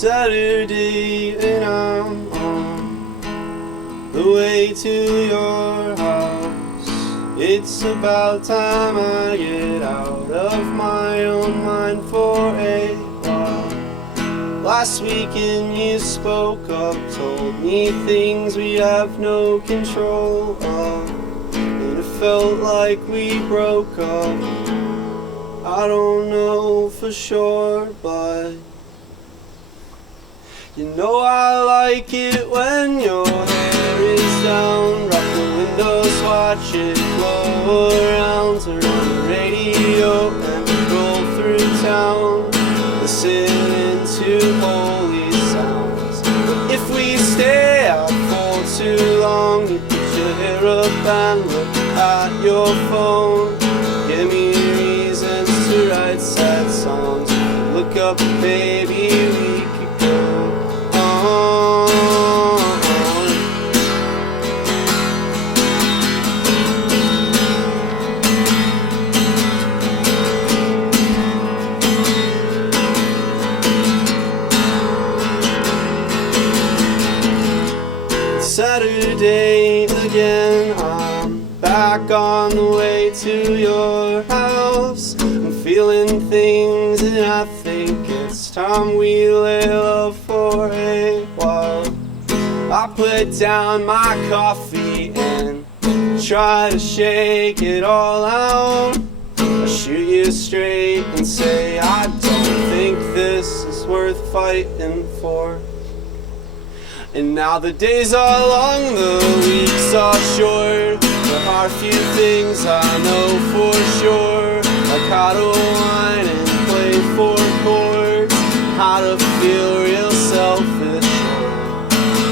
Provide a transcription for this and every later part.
Saturday and I'm on the way to your house. It's about time I get out of my own mind for a while. Last weekend you spoke up, told me things we have no control of, and it felt like we broke up. I don't know for sure, but you know I like it when your hair is down. Rock the windows, watch it blow around. Turn on the radio and roll through town, listening to holy sounds. But if we stay out for too long, you put your hair up and look at your phone. Give me reasons to write sad songs. Look up, baby, we could go on. Saturday again, I'm back on the way to your house. I'm feeling things and I think it's time we lay low for a while. I put down my coffee and try to shake it all out. I shoot you straight and say I don't think this is worth fighting for. And now the days are long, the weeks are short. There are few things I know for sure, like how to whine and play four chords, how to feel real selfish.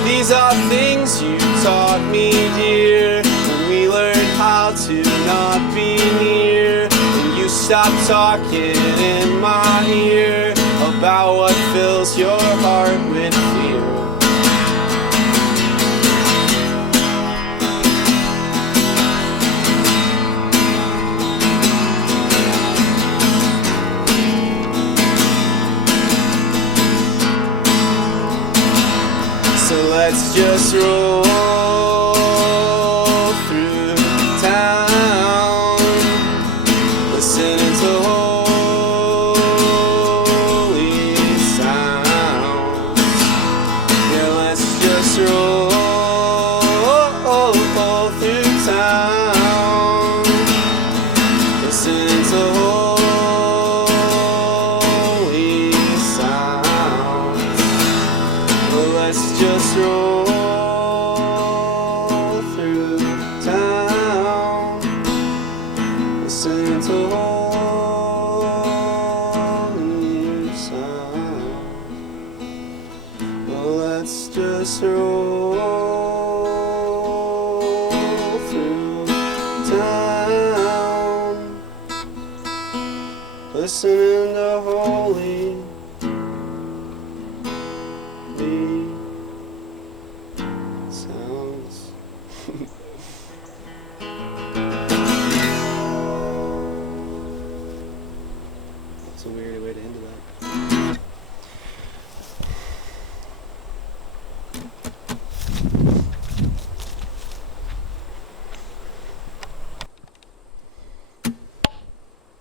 These are things you taught me, dear, when we learned how to not be near. And you stopped talking in my ear about what fills your heart with fear. So let's just roll through town, listening to holy sounds. Yeah, let's just roll through town, listening to holy sounds. Well, let's just roll through town, listen to holy sound. Well, let's just roll through town, listening to holy sounds. That's a weird way to end that.